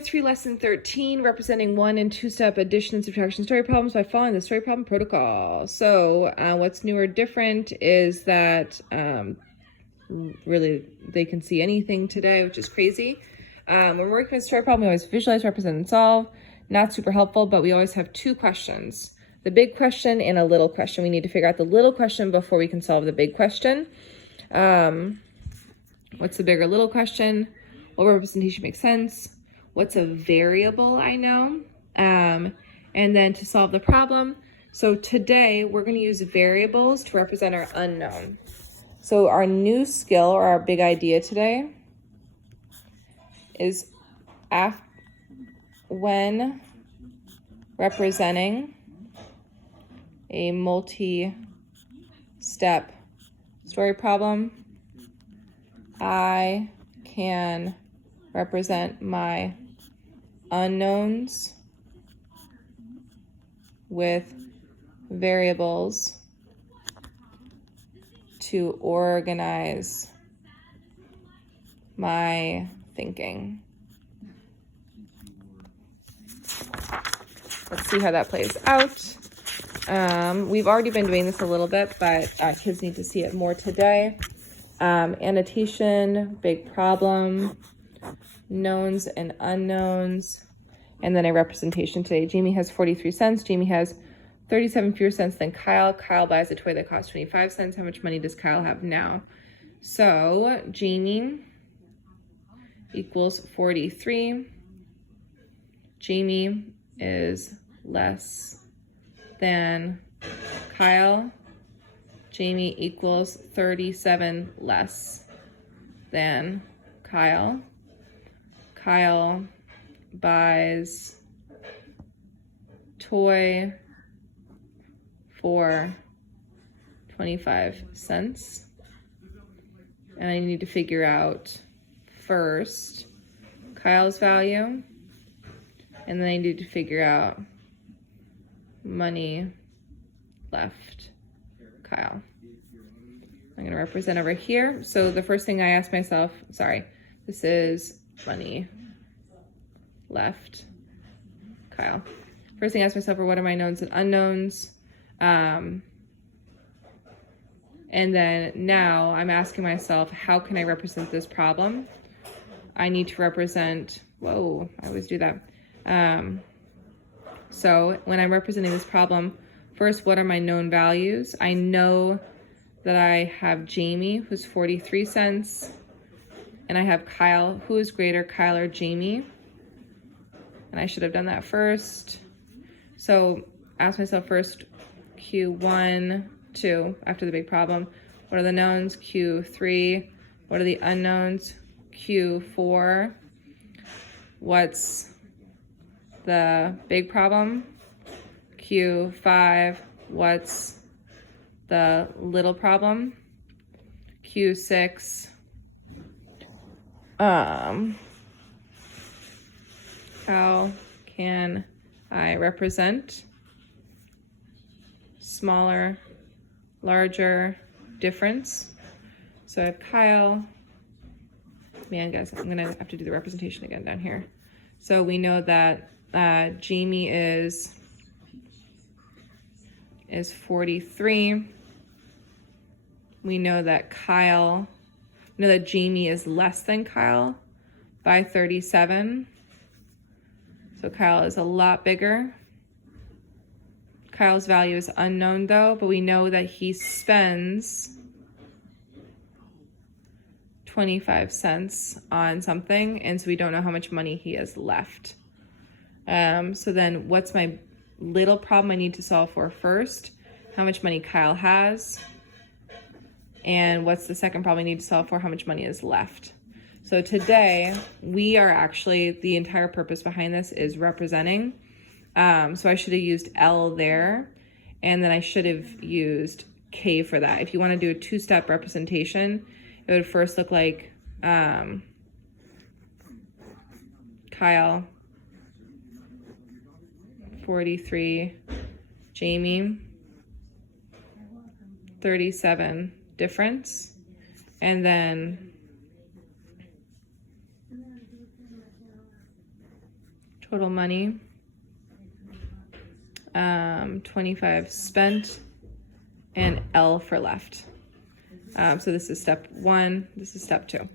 3 lesson 13, representing 1 and 2-step addition and subtraction story problems by following the story problem protocol. So what's new or different is that really they can see anything today, which is crazy. When we're working with a story problem, we always visualize, represent, and solve. Not super helpful, but we always have 2 questions. The big question and a little question. We need to figure out the little question before we can solve the big question. What's the big or little question? What representation makes sense? What's a variable I know? And then to solve the problem. So today we're going to use variables to represent our unknown. So our new skill or our big idea today is when representing a multi-step story problem, I can represent my unknowns with variables to organize my thinking. Let's see how that plays out. We've already been doing this a little bit, but kids need to see it more today. Annotation, big problem, knowns and unknowns, and then a representation today. Jamie has 43 cents. Jamie has 37 fewer cents than Kyle. Kyle buys a toy that costs 25 cents. How much money does Kyle have now? So Jamie equals 43. Jamie is less than Kyle. Jamie equals 37 less than Kyle. Kyle buys toy for 25 cents. And I need to figure out first Kyle's value. And then I need to figure out money left Kyle. I'm going to represent over here. So the first thing I ask myself, this is money left Kyle. First thing I ask myself are what are my knowns and unknowns? And then now I'm asking myself, how can I represent this problem? I need to represent, I always do that. So when I'm representing this problem, first, what are my known values? I know that I have Jamie, who's 43 cents, and I have Kyle, who is greater, Kyle or Jamie? And I should have done that first. So ask myself first, Q1, 2, after the big problem. What are the knowns? Q3. What are the unknowns? Q4. What's the big problem? Q5. What's the little problem? Q6. How can I represent smaller, larger difference? So I have Kyle. Man, guys, I'm gonna have to do the representation again down here. So we know that Jamie is 43. We know that Jamie is less than Kyle by 37. So Kyle is a lot bigger. Kyle's value is unknown though, but we know that he spends 25 cents on something, and so we don't know how much money he has left. So then what's my little problem I need to solve for first? How much money Kyle has. And what's the second problem I need to solve for? How much money is left. So today we are actually, the entire purpose behind this is representing. So I should have used L there, and then I should have used K for that. If you want to do a 2-step representation, it would first look like Kyle, 43, Jamie, 37 difference, and then total money, 25 spent, and L for left. So this is step 1, this is step 2.